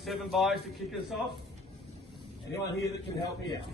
7 buys to kick us off. Anyone here that can help me out?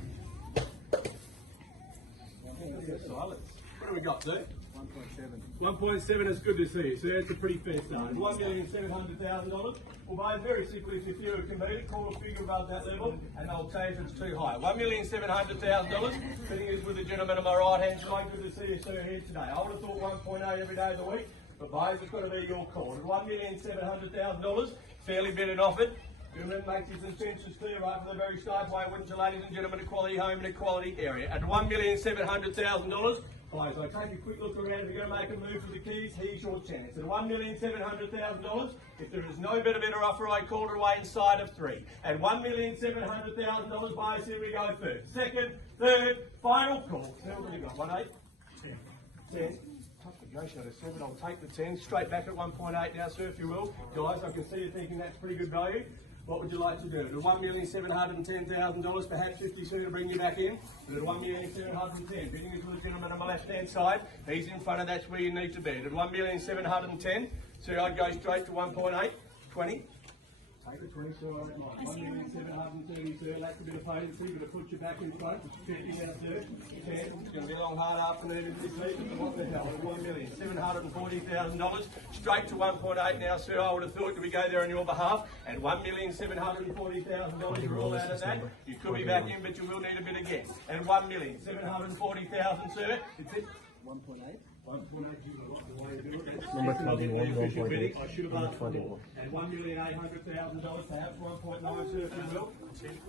Silence. What do we got, sir? 1.7. 1.7 is good to see you, so that's a pretty fair start. $1,700,000. Well, mate, very simply, if you can beat it, call a figure above that level, and they'll tell you if it's too high. $1,700,000. Sitting is with the gentleman on my right hand side. Good to see you, sir, here today. I would have thought 1.8 every day of the week, but boys, it's got to be your call. At $1,700,000, fairly bid and offered. Gentleman makes his intentions clear right from the very start. Why wouldn't you, ladies and gentlemen, a quality home in a quality area? At $1,700,000, guys, I take a quick look around. If you're going to make a move for the keys, here's your chance. At $1,700,000, if there is no better offer, I call it away inside of 3. At $1,700,000, boys, here we go first. Second, third, final call. Now what have you got? 1 8? 10. Tough negotiator, 7. I'll take the 10. Straight back at 1.8 now, sir, if you will. Guys, I can see you thinking that's pretty good value. What would you like to do? At $1,710,000, perhaps 52 to bring you back in. But at $1,710,000, bidding is with the gentleman on my left-hand side. He's in front of, that's where you need to be. At $1,710,000, so I'd go straight to 1.8, 20. Take the 20, sir, I don't mind. $1,730,000, sir, that's a bit of potency, but it puts you back in front. 50 now, sir. 10. It's going to be a long, hard afternoon this week, but what the hell? At $1,740,000, straight to 1.8 now, sir. I would have thought, do we go there on your behalf? At $1,740,000, you're all out of that. You could be back in, but you will need a bit again. At $1,740,000, sir, it's it. 1.8. Number 21, 1.8. I should have asked for more. And $1,800,000, perhaps 1.9, sir, if you will.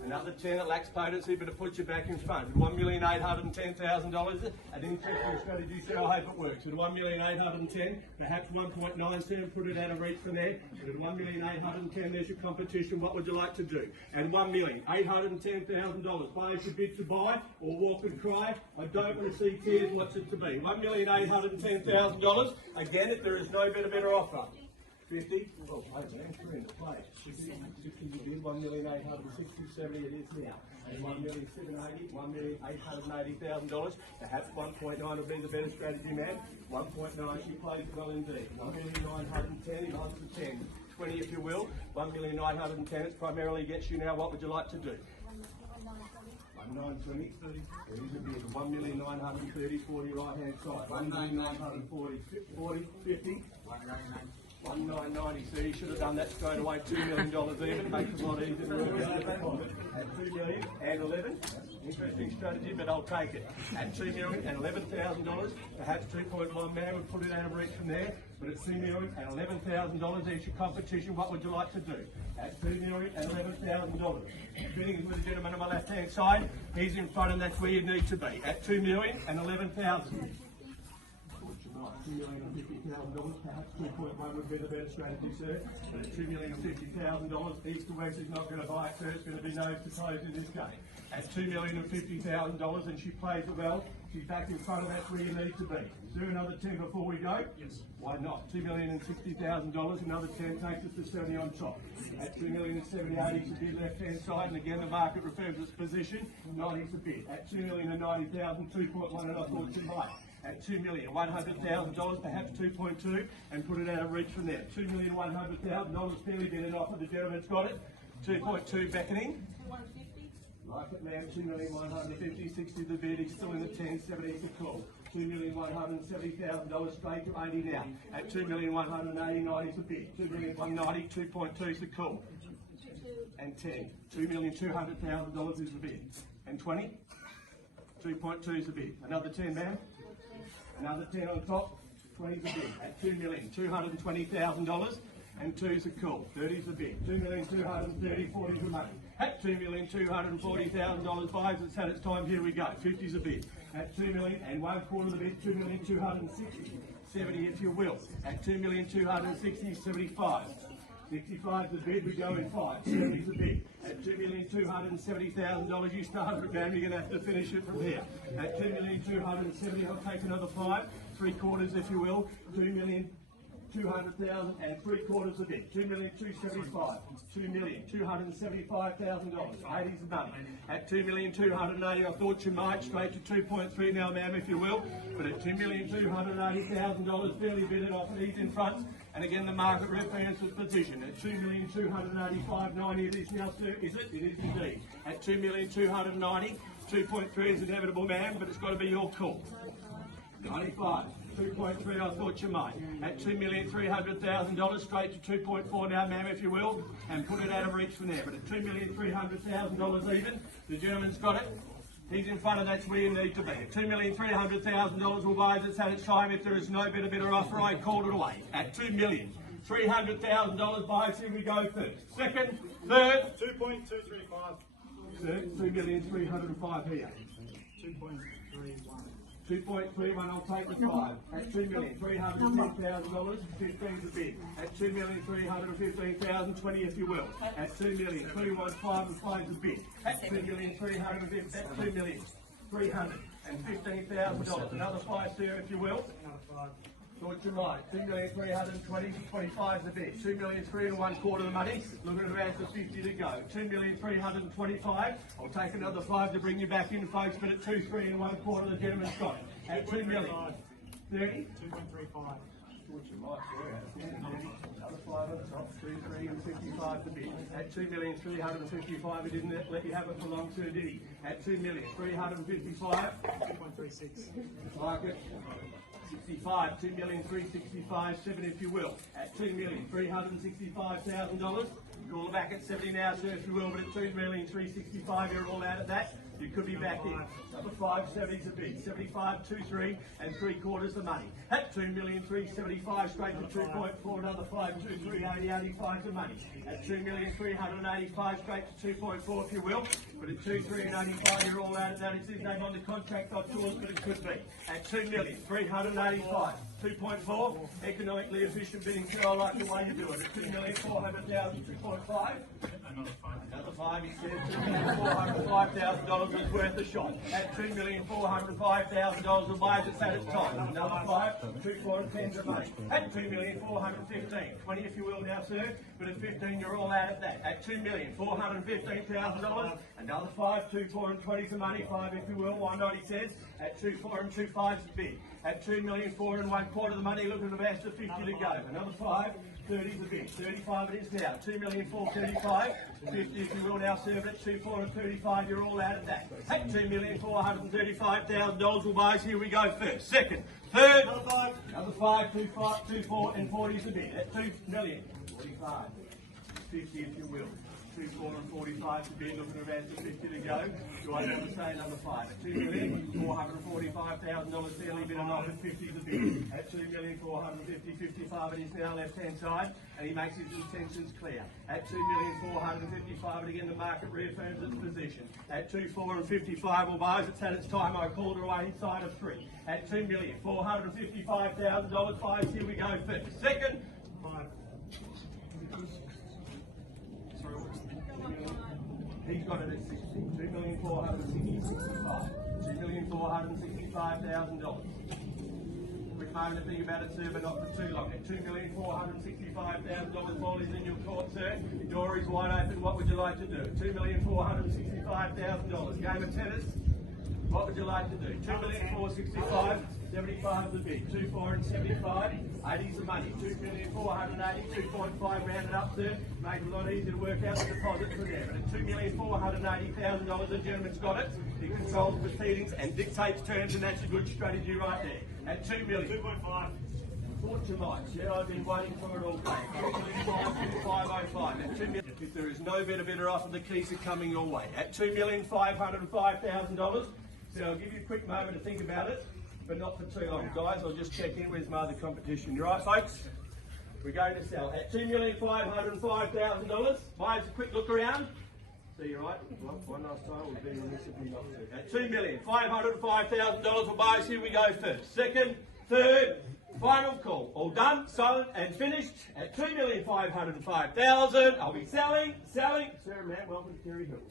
Another 10 that lacks potency, but it puts you back in front. At $1,810,000, an interesting strategy, sir. I hope it works. At $1,810,000, perhaps 1.9, sir, and put it out of reach from there. But at $1,810,000, there's your competition. What would you like to do? And $1,810,000, buy your bid to buy or walk and cry. I don't want to see tears. What's it to be? $1,810,000. Again, if there is no better offer. 50. Oh, wait, man, 3 in the play. 50 you bid, 1,860,000, 70 it is now. And 1,780,000, $1,880,000. Perhaps 1.9 would be the better strategy, man. 1.9, she plays well indeed. 1,910,000, he loves the 10. 20 if you will. 1,910,000, it primarily gets you now. What would you like to do? 920, 30. There is a bid. 1,930,000, 40 right hand side. 1,940,000, 40, 50. 1,990. So you should have done that straight away. $2 million even. Makes it a lot easier to work out at $2 million and 11. Interesting strategy, but I'll take it. At $2 million and $11,000, perhaps 2.1 man would put it out of reach from there. But at $2 million and $11,000, there's your competition. What would you like to do? At $2 million and $11,000. Bidding is with the gentleman on my left-hand side. He's in front, and that's where you need to be. At $2 million and $11,000. $2,050,000, perhaps 2.1 would be the better strategy, sir. But at $2,050,000, east to west is not going to buy it, sir. It's going to be nose to toes in this game. At $2,050,000, and she plays it well. She's back in front of that's where you need to be. Is there another 10 before we go? Yes. Why not? $2,060,000, another 10 takes us to 70 on top. At $2,070,080, it's a bid left-hand side, and again the market refers its position. 90's a bid. At $2,090,000, 2.1, and I thought you might. At $2,100,000, perhaps 2.2, and put it out of reach from there. $2,100,000, fairly bid and offer. The gentleman's got it. 2.2 beckoning. 150. Like it, ma'am. 2,150,000, 60 the bid. He's still in the 10, 70 is the call. $2,170,000 straight to 80 now. At $2,180,000, 90 is the bid. $2,190,000, 2.2 is the call. And 10. $2,200,000 is the bid. And 20. 2.2 is the bid. Another 10, ma'am. Another 10 on top, 20 is the bid. At $2,220,000, and 2 is the call. 30 is the bid. $2,230,000, 40 is the money. At $2,240,000, buys, it's had its time, here we go. 50 is the bid. At $2 million and 1/4 of the bid, $2,260,000, 70 if you will. At $2,260,000, 75. 65 is the bid, we go in 5. 70 is the bid. At $2,270,000, you started it, man. You're going to have to finish it from here. At $2,270,000, I'll take another 5. 3/4 if you will. $2,200,000 and 3/4 the bid. $2,275,000. $2,275,000. 80 is the money. At $2,280,000, I thought you might straight to 2.3 now, ma'am, if you will. But at $2,280,000, fairly bid it off, and he's in front. And again, the market reference position at 2,285,900 it is now, sir. Is it? It is indeed. At 2,290,000, 2.3 is inevitable, ma'am, but it's got to be your call. 95. 2.3, I thought you might. At $2,300,000, straight to 2.4 now, ma'am, if you will, and put it out of reach from there. But at $2,300,000 even, the gentleman's got it. He's in front, and that's where you need to be. At $2,300,000 will buy as it's had its time. If there is no better offer, I called it away. At $2,300,000 buys, here we go first. Second, third. 2.235. Third, 2,305,000 here. 2.31. 2.31, I'll take the 5. At $2,310,000, 15's a bid. At $2,315,000, 20 if you will. At $2,315,000 and 5's a bid. At $2,315,000, another 5 there if you will. Thought you might. 2,320,000, 25's a bid. 2,325,000 the money. Looking at about the 50 to go. 2,325,000. I'll take another 5 to bring you back in, folks. But at 2,325,000, the gentleman's got it. At 2 million. 30. 2.35. Thought you might. Another 5 on the top. 2,355 the bid. At 2,355,000, it didn't let you have it for long, sir, did he? At 2,355,000. 2.36. Like it. 65, 2,365,000, 7 if you will. At $2,365,000. You're all back at 70 now, sir, if you will, but at $2,365,000, you're all out of that. You could be back in. Number 5, 70's a bid. 75, 2.3 and 3/4 the money. At $2,375,000, straight to 2.4, another 5, 2.3, 85's the money. At $2,385,000, straight to 2.4 if you will. But at 2,385, you're all out of that. It's his name on the contract, not yours, but it could be. At 2,385,000, 2.4, economically efficient bidding. So I like the way you do it. At 2,400,000, 2.5. Another 5, he said. $2,405,000 was worth a shot. At $2,405,000, the buys it's at its time. Another 5, 2.10 to money. At $2,415,000, 20 if you will now, sir. But at 15, you're all out of that. At $2,415,000, another 5, 2.20 to money. 5 if you will. Why not? He says. At 2.425's the bid. At $2,425,000 the money. Looking at about 50 to go. Another 5. 30's the bid. 35 it is now. 2,435,000. 50 if you will now, serve it. 2,435,000. You're all out of that. At $2,435,000 will buy. Here we go first. Second. Third. Another 5. 2, 4 and 40's the bid. At $2,045,000. 50 if you will. 2,445 to bid, looking around to 50 to go. Do I want to say another 5? At $2,445,000, fairly bid and off at 50 to bid. At $2,450,000, 55 it is now left hand side, and he makes his intentions clear. At $2,455,000, and again the market reaffirms its position. At $2,455,000 will buy as it's had its time. I called it away inside of 3. At $2,455,000, 5. Here we go first. Second. 5. He's got it at 60. $2,465,000. $2,465,000. Quick moment to think about it, sir, but not for too long. At $2,465,000, ball is in your court, sir. Your door is wide open. What would you like to do? $2,465,000. Game of tennis. What would you like to do? $2,465,000. 75 the bid. 2, 4 and 75. 80's the money. 2,480,000. 2.5 rounded up there. Make it a lot easier to work out the deposit from there. But at $2,480,000, the gentleman's got it. He controls proceedings and dictates terms, and that's a good strategy right there. At $2 million. 2.5. Thought you might. Yeah, I've been waiting for it all day. 2,505. At $2 million. If there is no better offer, the keys are coming your way. At $2,505,000. So I'll give you a quick moment to think about it. But not for too long, guys. I'll just check in. Where's my other competition? You right, folks? We're going to sell at $2,505,000. Buyers, a quick look around. See you right. One last time. We'll be on this if we not to. At $2,505,000 for buyers. Here we go first. Second, third, final call. All done, silent, and finished. At $2,505,000. I'll be selling. Sarah, man, welcome to Terry Hill.